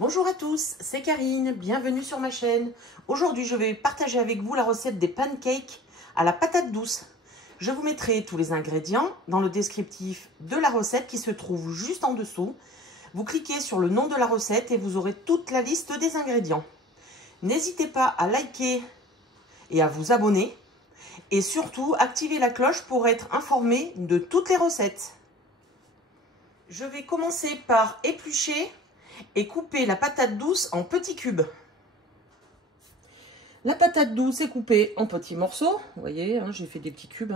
Bonjour à tous, c'est Karine, bienvenue sur ma chaîne. Aujourd'hui, je vais partager avec vous la recette des pancakes à la patate douce. Je vous mettrai tous les ingrédients dans le descriptif de la recette qui se trouve juste en dessous. Vous cliquez sur le nom de la recette et vous aurez toute la liste des ingrédients. N'hésitez pas à liker et à vous abonner. Et surtout, activez la cloche pour être informé de toutes les recettes. Je vais commencer par éplucher et couper la patate douce en petits cubes. La patate douce est coupée en petits morceaux. Vous voyez, hein, j'ai fait des petits cubes.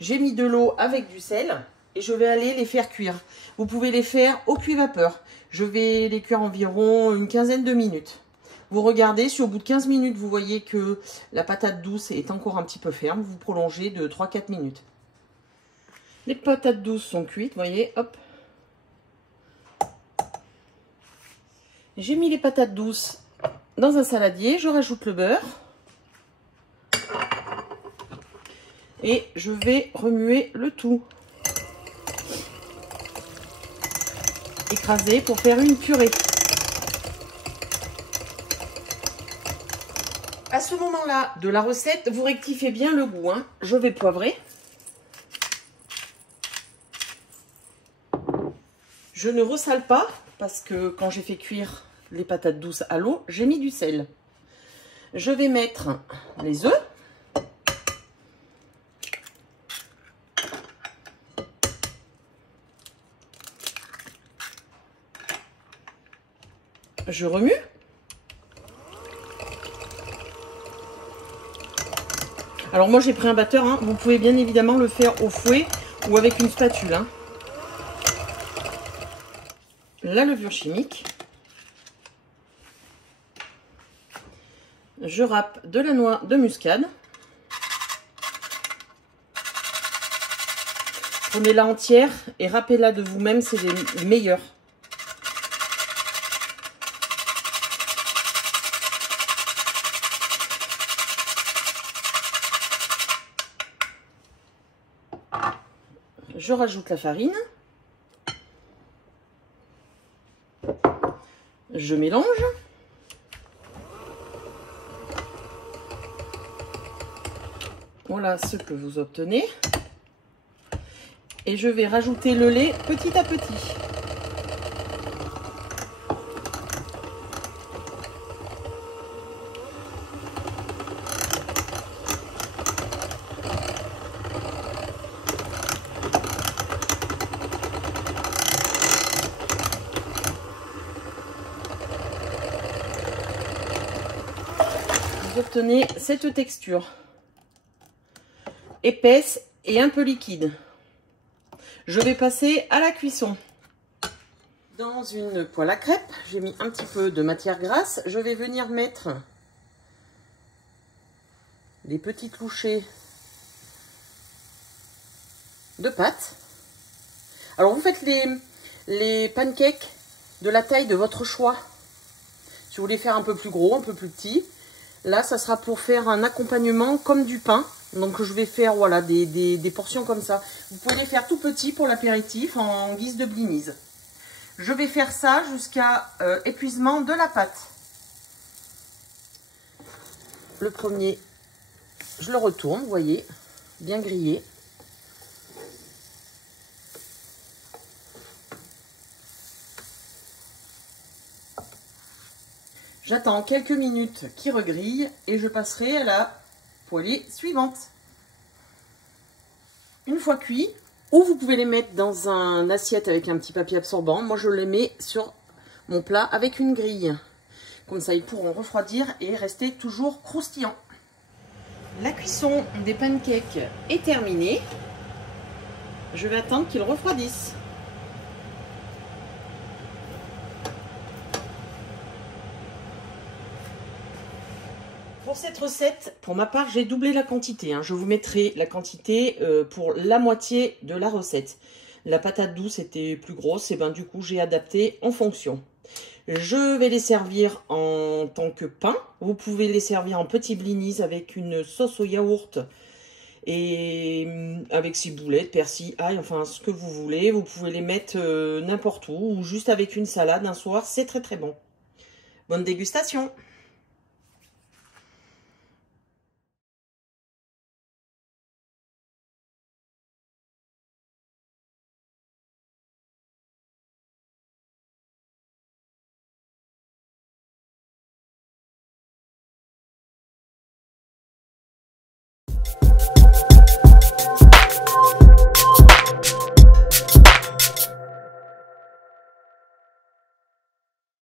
J'ai mis de l'eau avec du sel et je vais aller les faire cuire. Vous pouvez les faire au cuit-vapeur. Je vais les cuire environ une quinzaine de minutes. Vous regardez, si au bout de 15 minutes, vous voyez que la patate douce est encore un petit peu ferme, vous prolongez de 3-4 minutes. Les patates douces sont cuites, vous voyez, hop. J'ai mis les patates douces dans un saladier, je rajoute le beurre. Et je vais remuer le tout. Écraser pour faire une purée. À ce moment-là de la recette, vous rectifiez bien le goût. Je vais poivrer. Je ne ressale pas parce que quand j'ai fait cuire les patates douces à l'eau, j'ai mis du sel. Je vais mettre les œufs. Je remue. Alors moi j'ai pris un batteur, vous pouvez bien évidemment le faire au fouet ou avec une spatule. La levure chimique. Je râpe de la noix de muscade. Prenez-la entière et râpez-la de vous-même, c'est les meilleurs. Je rajoute la farine. Je mélange. Voilà ce que vous obtenez. Et je vais rajouter le lait petit à petit. Vous obtenez cette texture épaisse et un peu liquide. Je vais passer à la cuisson. Dans une poêle à crêpes, j'ai mis un petit peu de matière grasse. Je vais venir mettre des petites louchées de pâte. Alors vous faites les pancakes de la taille de votre choix. Si vous voulez faire un peu plus gros, un peu plus petit. Là, ça sera pour faire un accompagnement comme du pain. Donc, je vais faire voilà, des portions comme ça. Vous pouvez les faire tout petits pour l'apéritif en guise de blinis. Je vais faire ça jusqu'à épuisement de la pâte. Le premier, je le retourne, vous voyez, bien grillé. J'attends quelques minutes qu'il regrille et je passerai à la poêlée suivante. Une fois cuit, ou vous pouvez les mettre dans une assiette avec un petit papier absorbant. Moi, je les mets sur mon plat avec une grille. Comme ça, ils pourront refroidir et rester toujours croustillants. La cuisson des pancakes est terminée. Je vais attendre qu'ils refroidissent. Pour cette recette, pour ma part, j'ai doublé la quantité. Je vous mettrai la quantité pour la moitié de la recette. La patate douce était plus grosse et du coup, j'ai adapté en fonction. Je vais les servir en tant que pain. Vous pouvez les servir en petits blinis avec une sauce au yaourt Et avec ciboulette, persil, ail, enfin ce que vous voulez. Vous pouvez les mettre n'importe où ou juste avec une salade un soir. C'est très très bon. Bonne dégustation!